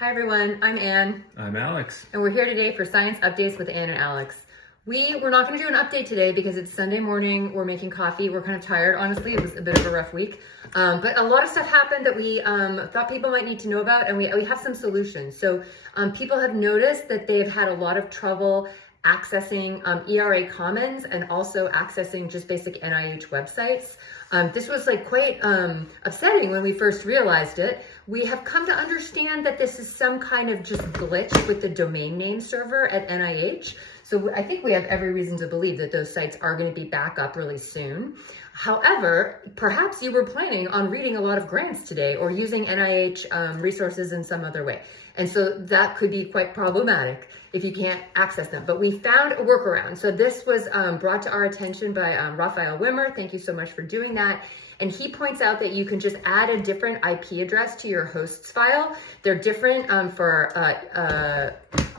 Hi everyone, I'm Anne. I'm Alex. And we're here today for Science Updates with Anne and Alex. We're not going to do an update today because it's Sunday morning, we're making coffee, we're kind of tired, honestly, it was a bit of a rough week. But a lot of stuff happened that we thought people might need to know about, and we have some solutions. So people have noticed that they've had a lot of trouble accessing ERA Commons and also accessing just basic NIH websites. This was quite upsetting when we first realized it. We have come to understand that this is some kind of just glitch with the domain name server at NIH. So I think we have every reason to believe that those sites are going to be back up really soon. However, perhaps you were planning on reading a lot of grants today or using NIH resources in some other way. And so that could be quite problematic if you can't access them. But we found a workaround. So this was brought to our attention by Raphael Wimmer. Thank you so much for doing that. And he points out that you can just add a different IP address to your hosts file. They're different for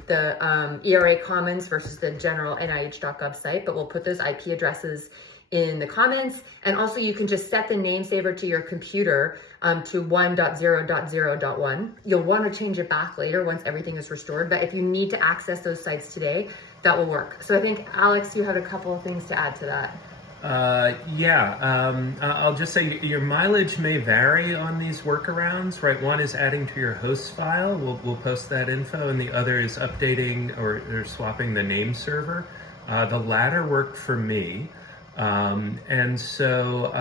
the ERA Commons versus the general NIH.gov site, but we'll put those IP addresses in the comments. And also you can just set the name saver to your computer to 1.0.0.1. You'll want to change it back later once everything is restored, but if you need to access those sites today, that will work. So I think, Alex, you had a couple of things to add to that. I'll just say your mileage may vary on these workarounds, right? One is adding to your host file. We'll post that info, and the other is updating or swapping the name server. The latter worked for me. And so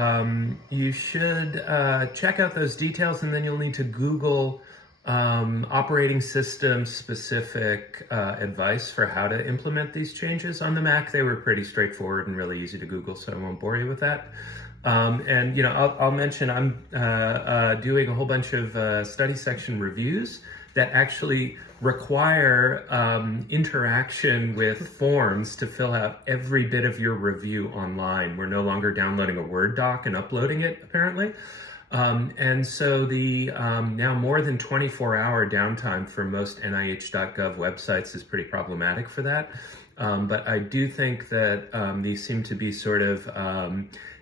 you should check out those details, and then you'll need to Google operating system specific advice for how to implement these changes. On the Mac, they were pretty straightforward and really easy to Google, so I won't bore you with that. And I'll mention I'm doing a whole bunch of study section reviews that actually require interaction with forms to fill out every bit of your review online. We're no longer downloading a Word doc and uploading it, apparently. And so the now more than 24-hour downtime for most NIH.gov websites is pretty problematic for that. But I do think that these seem to be sort of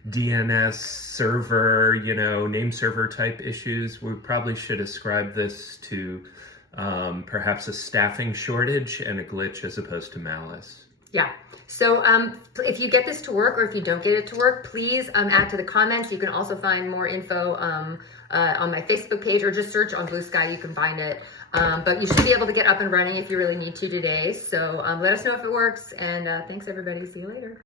DNS server, name server type issues. We probably should ascribe this to perhaps a staffing shortage and a glitch as opposed to malice. Yeah. So if you get this to work or if you don't get it to work, please add to the comments. You can also find more info on my Facebook page, or just search on Blue Sky. You can find it. But you should be able to get up and running if you really need to today. So let us know if it works. And thanks, everybody. See you later.